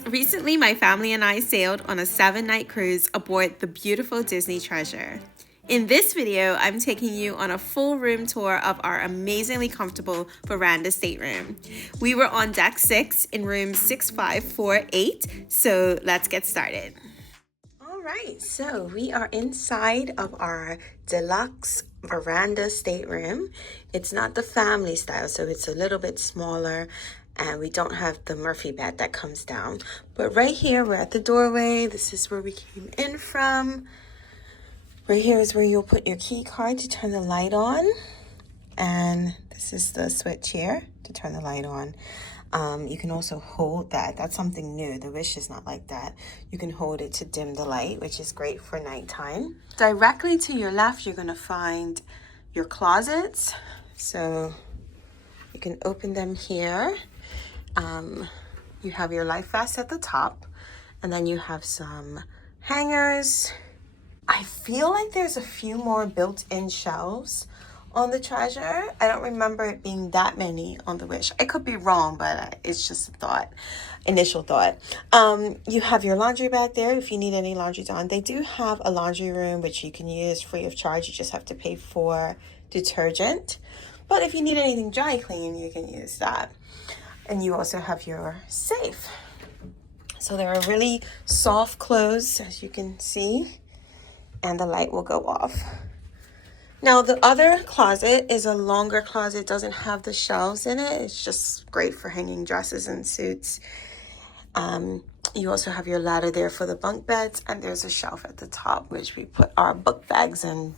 Recently, my family and I sailed on a 7-night cruise aboard the beautiful Disney Treasure. In this video, I'm taking you on a full room tour of our amazingly comfortable Verandah stateroom. We were on deck 6 in room 6548, so let's get started. All right, so we are inside of our Deluxe Verandah stateroom. It's not the family style, so it's a little bit smaller, and we don't have the Murphy bed that comes down. But right here, we're at the doorway. This is where we came in from. Right here is where you'll put your key card to turn the light on. And this is the switch here to turn the light on. You can also hold that. That's something new. The Wish is not like that. You can hold it to dim the light, which is great for nighttime. Directly to your left, you're going to find your closets. So you can open them here. You have your life vest at the top, and then you have some hangers. I feel like there's a few more built-in shelves on the Treasure. I don't remember it being that many on the Wish. I could be wrong, but it's just a thought, initial thought. You have your laundry bag there if you need any laundry done. They do have a laundry room which you can use free of charge. You just have to pay for detergent. But if you need anything dry clean, you can use that. And you also have your safe. So there are really soft clothes, as you can see, and the light will go off. Now, the other closet is a longer closet. It doesn't have the shelves in it. It's just great for hanging dresses and suits. You also have your ladder there for the bunk beds, and there's a shelf at the top, which we put our book bags and,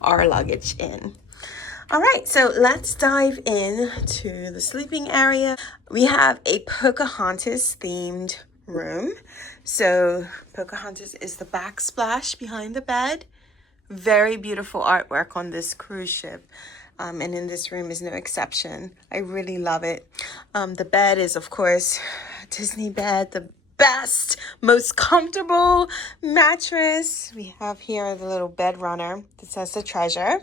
our luggage in. All right, so let's dive in to the sleeping area. We have a Pocahontas themed room. So Pocahontas is the backsplash behind the bed. Very beautiful artwork on this cruise ship. And in this room is no exception. I really love it. The bed is, of course, a Disney bed, the best, most comfortable mattress. We have here the little bed runner that says the Treasure.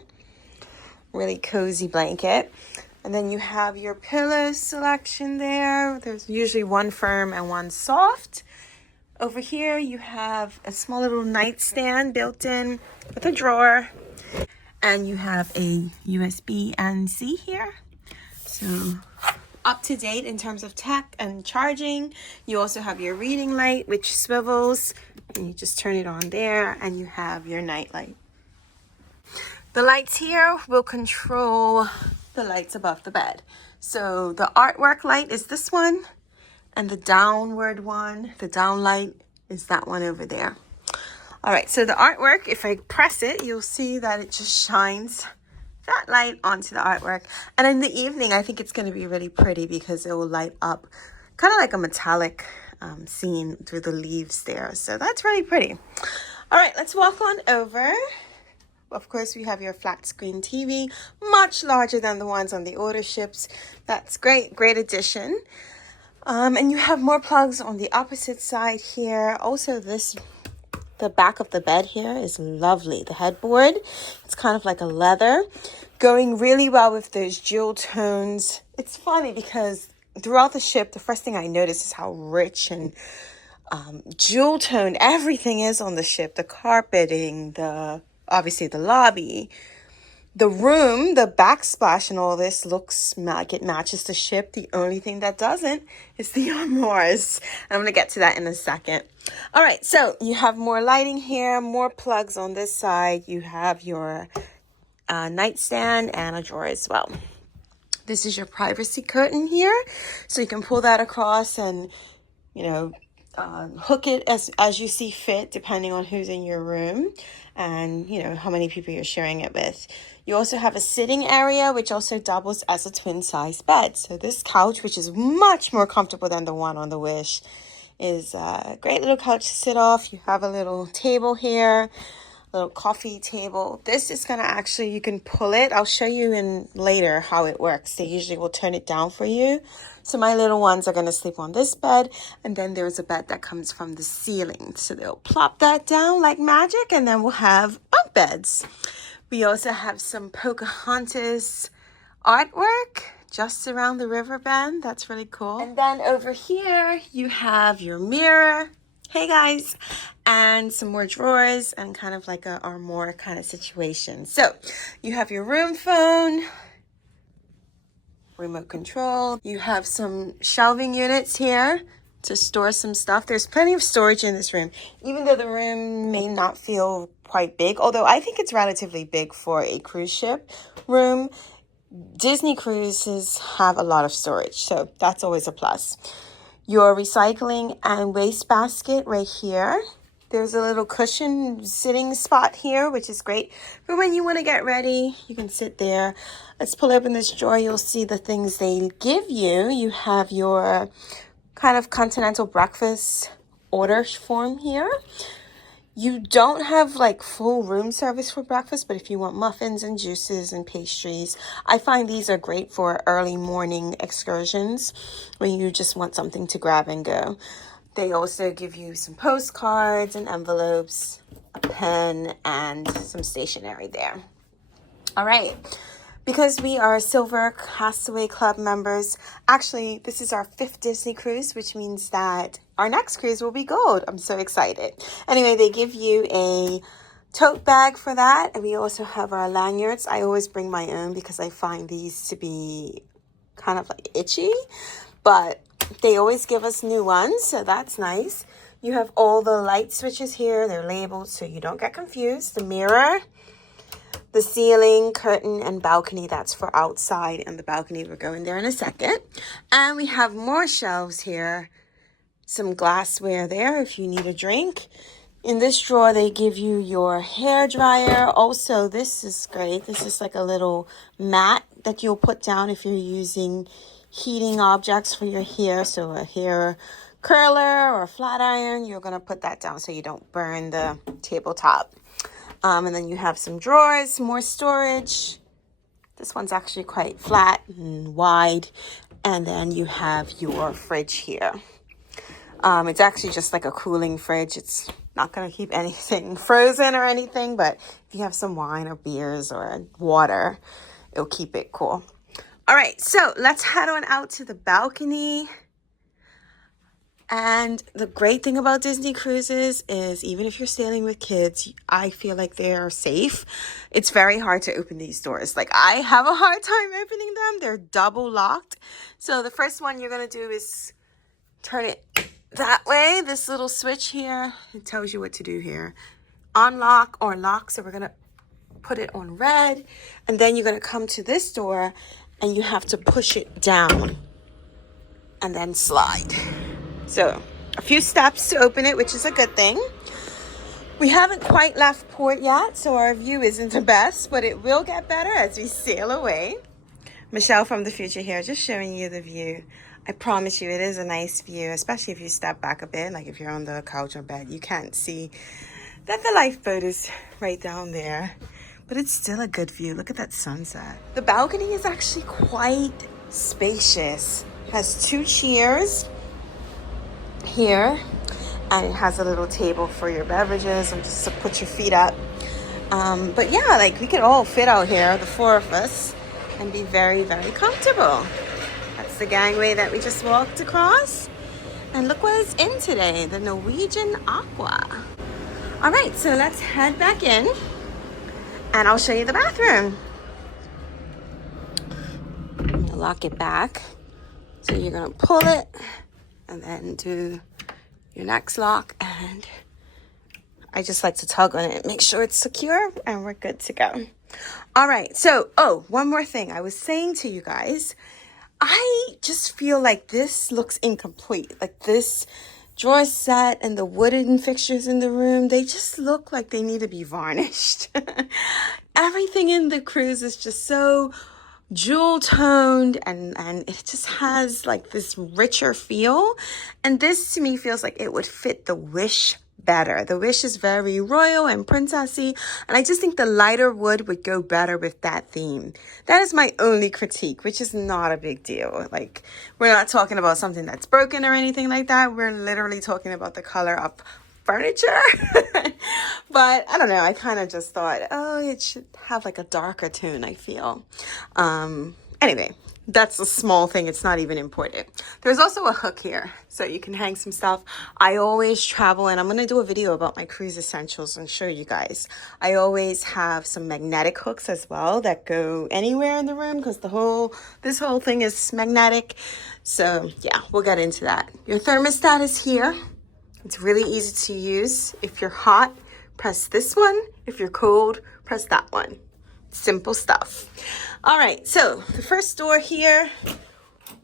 Really cozy blanket. And then you have your pillow selection there. There's usually one firm and one soft. Over here you have a small little nightstand built in with a drawer. And you have a USB and C here. So up to date in terms of tech and charging. You also have your reading light, which swivels. And you just turn it on there, and you have your night light. The lights here will control the lights above the bed. So the artwork light is this one, and the downward one, the down light, is that one over there. All right, so the artwork, if I press it, you'll see that it just shines that light onto the artwork. And in the evening, I think it's going to be really pretty because it will light up kind of like a metallic scene through the leaves there. So that's really pretty. All right, let's walk on over. Of course, we have your flat screen TV, much larger than the ones on the older ships. That's great, great addition. And you have more plugs on the opposite side here. Also, the back of the bed here is lovely. The headboard, it's kind of like a leather, going really well with those jewel tones. It's funny because throughout the ship, the first thing I noticed is how rich and jewel toned everything is on the ship. The carpeting, obviously the lobby, the room, the backsplash and all this looks like it matches the ship. The only thing that doesn't is the armoires. I'm going to get to that in a second. All right, so you have more lighting here, more plugs on this side. You have your nightstand and a drawer as well. This is your privacy curtain here. So you can pull that across and, hook it as you see fit, depending on who's in your room and how many people you're sharing it with. You also have a sitting area, which also doubles as a twin size bed. So this couch, which is much more comfortable than the one on the Wish, is a great little couch to sit off. You have a little table here, a little coffee table. This is going to actually, you can pull it. I'll show you later how it works. They usually will turn it down for you. So my little ones are going to sleep on this bed, and then there's a bed that comes from the ceiling. So they'll plop that down like magic, and then we'll have bunk beds. We also have some Pocahontas artwork just around the river bend. That's really cool. And then over here, you have your mirror. Hey guys, and some more drawers and kind of like a armoire kind of situation. So you have your room phone, remote control. You have some shelving units here to store some stuff. There's plenty of storage in this room, even though the room may not feel quite big, although I think it's relatively big for a cruise ship room. Disney cruises have a lot of storage, so that's always a plus. Your recycling and waste basket right here. There's a little cushion sitting spot here, which is great for when you want to get ready. You can sit there. Let's pull open this drawer. You'll see the things they give you. You have your kind of continental breakfast order form here. You don't have like full room service for breakfast, but if you want muffins and juices and pastries, I find these are great for early morning excursions when you just want something to grab and go. They also give you some postcards and envelopes, a pen, and some stationery there. All right. Because we are Silver Castaway Club members, actually, this is our 5th Disney cruise, which means that our next cruise will be gold. I'm so excited. Anyway, they give you a tote bag for that. And we also have our lanyards. I always bring my own because I find these to be kind of like itchy. But they always give us new ones, so that's nice. You have all the light switches here. They're labeled so you don't get confused. The mirror, the ceiling, curtain, and balcony, that's for outside, and the balcony, we're going there in a second. And we have more shelves here, some glassware there if you need a drink. In this drawer, they give you your hair dryer. Also, this is great. This is like a little mat that you'll put down if you're using heating objects for your hair. So a hair curler or a flat iron, you're going to put that down so you don't burn the tabletop. And then you have some drawers, more storage. This one's actually quite flat and wide. And then you have your fridge here. It's actually just like a cooling fridge. It's not going to keep anything frozen or anything, but if you have some wine or beers or water, it'll keep it cool. All right, so let's head on out to the balcony. And the great thing about Disney cruises is even if you're sailing with kids, I feel like they're safe. It's very hard to open these doors. Like I have a hard time opening them. They're double locked. So the first one you're going to do is turn it that way. This little switch here, it tells you what to do here. Unlock or lock. So we're going to put it on red. And then you're going to come to this door and you have to push it down and then slide. So a few steps to open it, which is a good thing. We haven't quite left port yet, so our view isn't the best, but it will get better as we sail away. Michelle from the future here, just showing you the view. I promise you it is a nice view, especially if you step back a bit, like if you're on the couch or bed, you can't see that the lifeboat is right down there, but it's still a good view. Look at that sunset. The balcony is actually quite spacious. It has 2 chairs here, and it has a little table for your beverages and just to put your feet up. But yeah, like we could all fit out here, the 4 of us, and be very, very comfortable. That's the gangway that we just walked across. And look what is in today, the Norwegian Aqua. All right, so let's head back in and I'll show you the bathroom. I'm gonna lock it back. So you're gonna pull it and then do your next lock, and I just like to tug on it, make sure it's secure, and we're good to go. All right, so, one more thing. I was saying to you guys, I just feel like this looks incomplete. Like this drawer set and the wooden fixtures in the room, they just look like they need to be varnished. Everything in the cruise is just so jewel toned and it just has like this richer feel, and this to me feels like it would fit the Wish better. The Wish is very royal and princessy, and I just think the lighter wood would go better with that theme. That is my only critique, which is not a big deal. Like, we're not talking about something that's broken or anything like that. We're literally talking about the color of furniture. But I don't know, I kind of just thought, it should have like a darker tone, I feel. Anyway, that's a small thing. It's not even important. There's also a hook here, so you can hang some stuff. I always travel, and I'm going to do a video about my cruise essentials and show you guys. I always have some magnetic hooks as well that go anywhere in the room because this whole thing is magnetic. So yeah, we'll get into that. Your thermostat is here. It's really easy to use. If you're hot, press this one. If you're cold, press that one. Simple stuff. All right, so the first door here,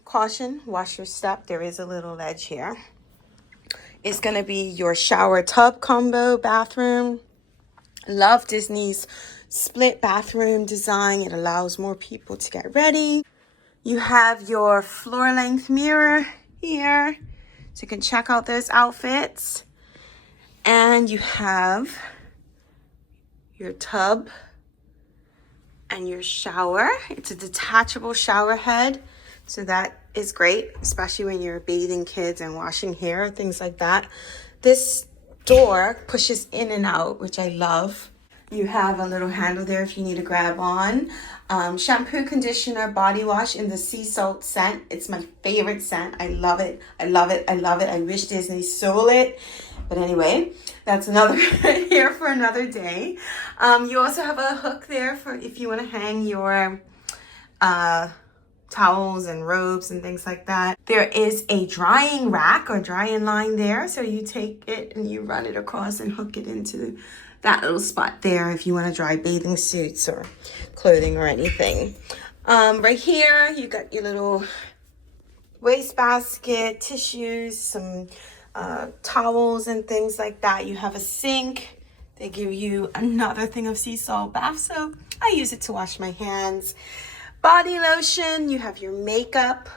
caution, watch your step. There is a little ledge here. It's gonna be your shower tub combo bathroom. Love Disney's split bathroom design. It allows more people to get ready. You have your floor length mirror here, so you can check out those outfits. And you have your tub and your shower. It's a detachable shower head, so that is great, especially when you're bathing kids and washing hair, things like that. This door pushes in and out, which I love. You have a little handle there if you need to grab on. Shampoo, conditioner, body wash in the sea salt scent. It's my favorite scent. I love it. I love it. I love it. I wish Disney stole it. But anyway, that's another here for another day. You also have a hook there for if you want to hang your towels and robes and things like that. There is a drying rack or drying line there. So you take it and you run it across and hook it into that little spot there if you want to dry bathing suits or clothing or anything. Right here, you got your little wastebasket, tissues, some towels and things like that. You have a sink. They give you another thing of sea salt bath soap. I use it to wash my hands. Body lotion. You have your makeup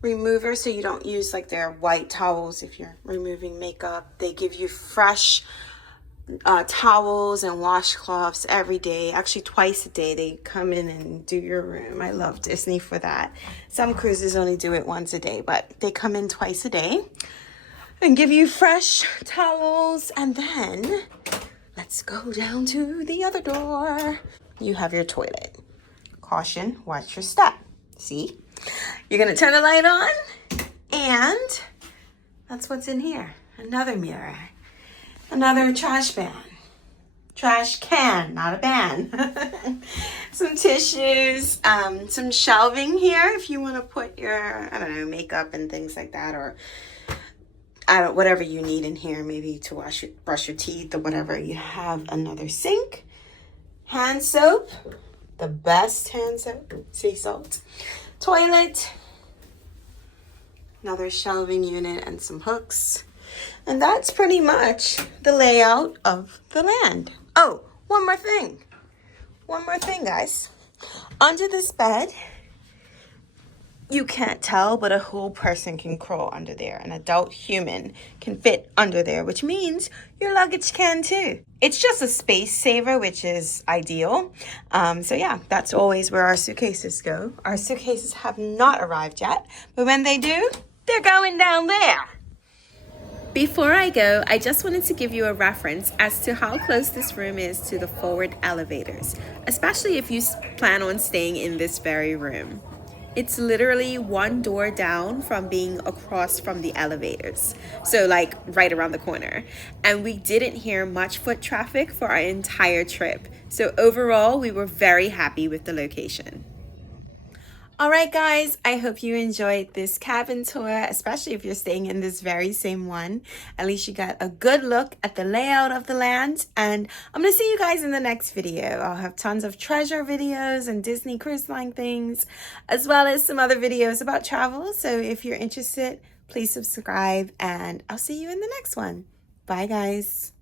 remover, so you don't use like their white towels if you're removing makeup. They give you fresh towels and washcloths every day, actually twice a day. They come in and do your room. I love Disney for that. Some cruises only do it once a day, but they come in twice a day and give you fresh towels. And then let's go down to the other door. You have your toilet. Caution, watch your step. See? You're gonna turn the light on, and that's what's in here. Another mirror. Another trash can, not a ban. Some tissues, some shelving here if you want to put your, I don't know, makeup and things like that, or whatever you need in here, maybe to brush your teeth or whatever. You have another sink, hand soap, the best hand soap, sea salt, toilet, another shelving unit and some hooks. And that's pretty much the layout of the land. Oh, one more thing. One more thing, guys. Under this bed, you can't tell, but a whole person can crawl under there. An adult human can fit under there, which means your luggage can too. It's just a space saver, which is ideal. So yeah, that's always where our suitcases go. Our suitcases have not arrived yet, but when they do, they're going down there. Before I go, I just wanted to give you a reference as to how close this room is to the forward elevators, especially if you plan on staying in this very room. It's literally one door down from being across from the elevators, so like right around the corner. And we didn't hear much foot traffic for our entire trip, so overall we were very happy with the location. Alright guys, I hope you enjoyed this cabin tour, especially if you're staying in this very same one. At least you got a good look at the layout of the land, and I'm going to see you guys in the next video. I'll have tons of treasure videos and Disney Cruise Line things, as well as some other videos about travel. So if you're interested, please subscribe, and I'll see you in the next one. Bye guys.